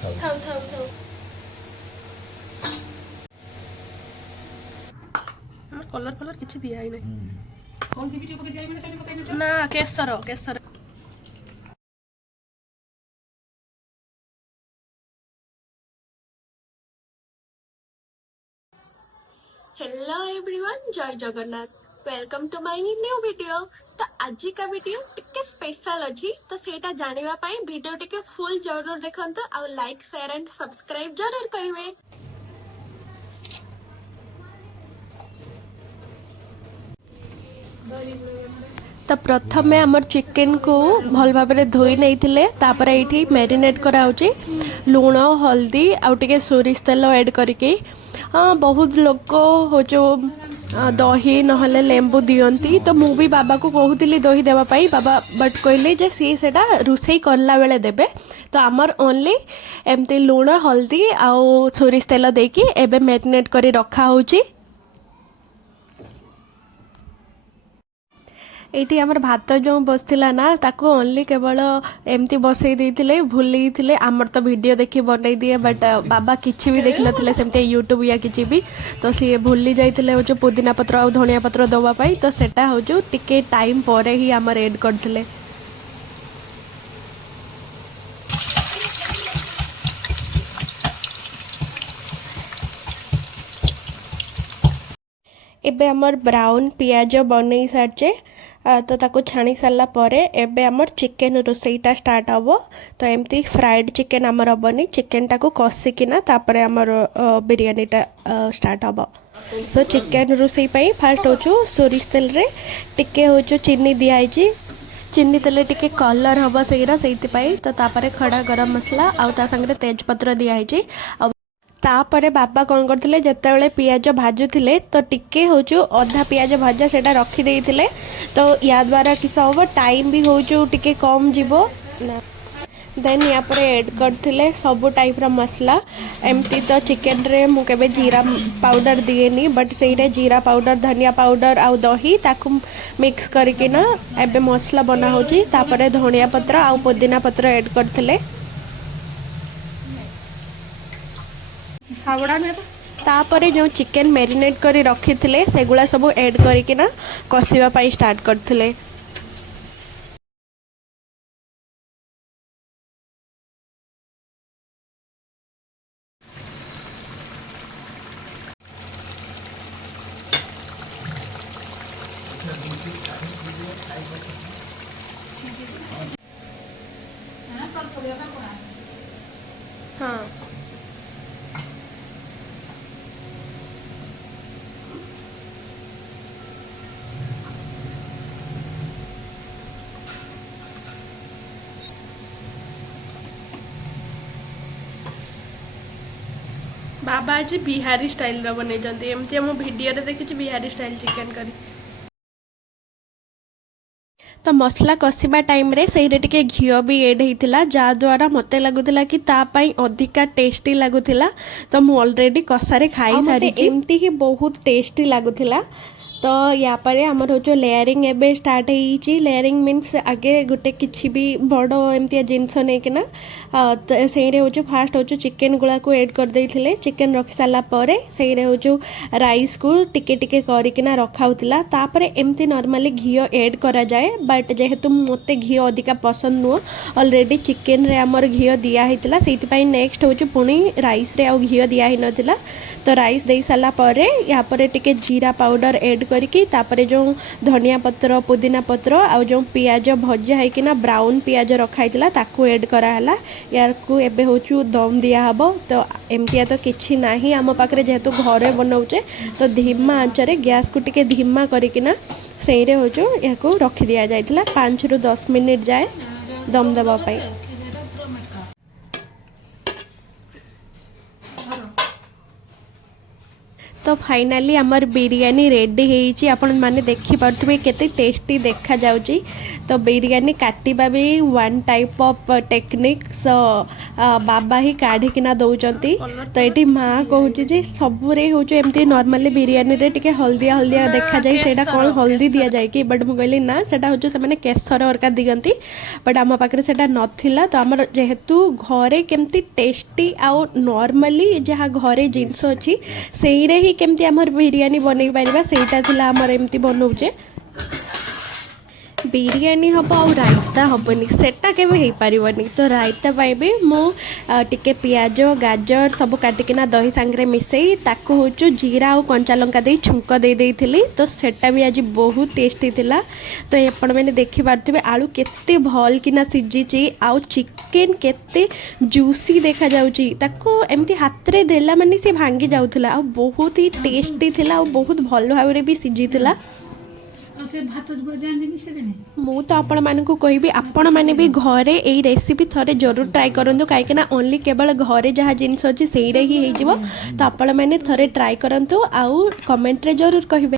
थाउ थाउ थाउ colour colour किछि दिया ही नहीं कौन वीडियो पके दिया मैंने सब पकाई ना केसर केसर hello everyone Jai Jagannath welcome to my new video. तो आज का वीडियो टिके स्पेशल अच्छी तो सेटा जानिबा पई वीडियो टिके फुल जरूर देखंतो और लाइक शेयर एंड सब्सक्राइब जरूर करिवे। तो प्रथम आमर चिकेन को भल भाव में धोई नहीं तापर ये मैरिनेट कराऊँगी लुण हल्दी आउ टे सोरिष तेल ऐड करके। हाँ बहुत लोग हो जो दही नहले लेंबू दियंती तो मु भी बाबा को कहूली दही देवाई बाबा बट कहले जे सी सेटा रोसई करला बेले देबे। तो आमर ओनली एमती लुण हल्दी आउ सोरिष तेल देकी एबे मैरिनेट करी रखा होची। एटी आमर भात जो बसला ना ताको ओनली केवल एमती बसई देइथिले भूली थिले आमर तो वीडियो देखि बनई दिए बट बाबा किछि भी देख नथिले सेमते यूट्यूब या किछि भी तो सी भूली जाइथिले हो जो पुदीना पत्र और धनिया पत्र दवा पाई तो सेटा हो जो टिके टाइम परे ही आमर ऐड करथिले। एबे आमर ब्राउन पियाज बनई सारचे तो ताको छाणी सारा पर एबे आमर चिकेन रोसईटा स्टार्ट हम। तो एमती फ्राइड चिकेन आमर हेनी चिकेन टाको कषिकिना तापर आमर बिरयानीटा स्टार्ट हम। सो चिकेन रोसई पाई फास्ट हो सोरिष तेल रे टिके हो चीनी दिखाई चीनी तेल टिके कलर हम से तो तापर खड़ा गरम मसला आउ ता संगे तेजपत्र दिखाई। तापरे बाबा कौन करते जिते पियाज भाजुले तो टिके हो अधा पियाज भाजा से रखी तो या द्वारा किस हम टाइम भी हो टिके कम जीवो। देन या पर ऐड करते सब टाइप रा मसला एमती तो चिकेन रे मु केबे जीरा पाउडर दिएनी बट से जीरा पाउडर धनिया पाउडर आउ दही ताकू मिक्स करके ना एबे मसला बना होची। तापरे धनिया पत्र आउ पुदीना पत्र ऐड करते तापरे जो चिकेन मैरिनेट करी रखी थे सेगुड़ा सब ऐड करके ना कषिबा पाई स्टार्ट करथिले। हाँ बाबा आज बिहारी स्टाइल रो बनै जंती एमती हम वीडियो रे देखि बिहारी स्टाइल चिकेन करी। तो मसला कषिबा टाइम रे सही रे टिके घियो भी ऐड होइतिला जा द्वारा मते लागुतिला कि ता पई अधिका टेस्टी लागुतिला। तो मु ऑलरेडी कसारे खाई सारी एमती ही बहुत टेस्टी लागुतिला। तो या पर आमर हो लेयरिंग एबे स्टार्ट होइची। लेयरिंग मीन्स आगे गोटे किछि भी बड़ एमती जिनस नहीं कि ना तो से हो फास्ट हो चिकेन गुड़ा को ऐड कर देइथिले चिकेन रखि साला परे से हो राइस को टिके टिके करिकिना रखाउतिला। तापरे एमती नॉर्मली घियो ऐड करा जाए बट जेहेतु मते घियो अधिका पसंद नुह ऑलरेडी चिकेन रे आमर घियो दिया हितला सेति पई नेक्स्ट हो पुणी राइस रे आ घियो दिया हि नथिला। तो राइस दे साला परे या परे टिके जीरा पाउडर ऐड करके तापरे जो धनिया पत्र पुदीना पत्र आउ जो पियाज भजा है कि ना ब्राउन पियाज रखाइला ताकू ऐड कराला यार को एबे होचु दम दिया हबो। तो एमतिया तो किछि नाही आम पाखरे जेहेतु घरे बनाउचे तो धीमा आंचरे गैस को टिके धीमा करके ना सेरे होचु या को रखि दिया जाइतला 5 रु 10 मिनिट जाए दम दबा पाई। तो तो फाइनाली आमर बिरयानी रेडी होईची आपण माने देखि पारथुबे केते टेस्टी देखा जाउची। तो बिरयानी काटिबा भी वन टाइप ऑफ टेक्निक। सो बाबा ही काढ़ी किना दउचंती। तो एटी माँ कहूची जे सबुरे होचो एमती नॉर्मली बिरयानी रे टिके हल्दिया हल्दिया देखा जाय सेटा कोन हल्दी दिया जाय कि बट मु कहली ना सेटा होचो से माने केसर ओरका दिगंती बट आम पाखरे सेटा नथिला। तो आमर जेहेतु घरे केमती टेस्टी आउ नॉर्मली जहाँ घरे जिनस अच्छी से ही केमती आमर बिरयानी बनई पारिबा सेटा थिला आमर एमती बनौचे। बिरयानी हम आउ रायता हेनी सेटा केवे हो पारनी। तो रायता पाई भी मुझे पियाज गाजर सब काटिकिना दही सांगे मिसई ताकू हूँ जीरा और कंचा लंका दे छुंक दे देइथिली। तो सेटा भी आज बहुत टेस्टी थिला। तो आपण मैंने देखि पारथिबे आलू केते भल किना सिझिची आउ चिकेन केते जूसी देखा जाउची। ताको एमती हाथ रे देला माने से भांगी जाउथला आ बहुत ही टेस्टी थिला आ बहुत भल भाबरे भी सिझिथिला। मु तो आपण मानकु कहबी आपण माने भी घरे एई रेसिपी थरे जरूर ट्राई करंतु काहे ना ओनली केवल घरे जहाँ जिनस अछि सेही रे ही हेजिवो। तो आपण माने थरे ट्राई करंतु आउ कमेंट रे जरूर कहबे।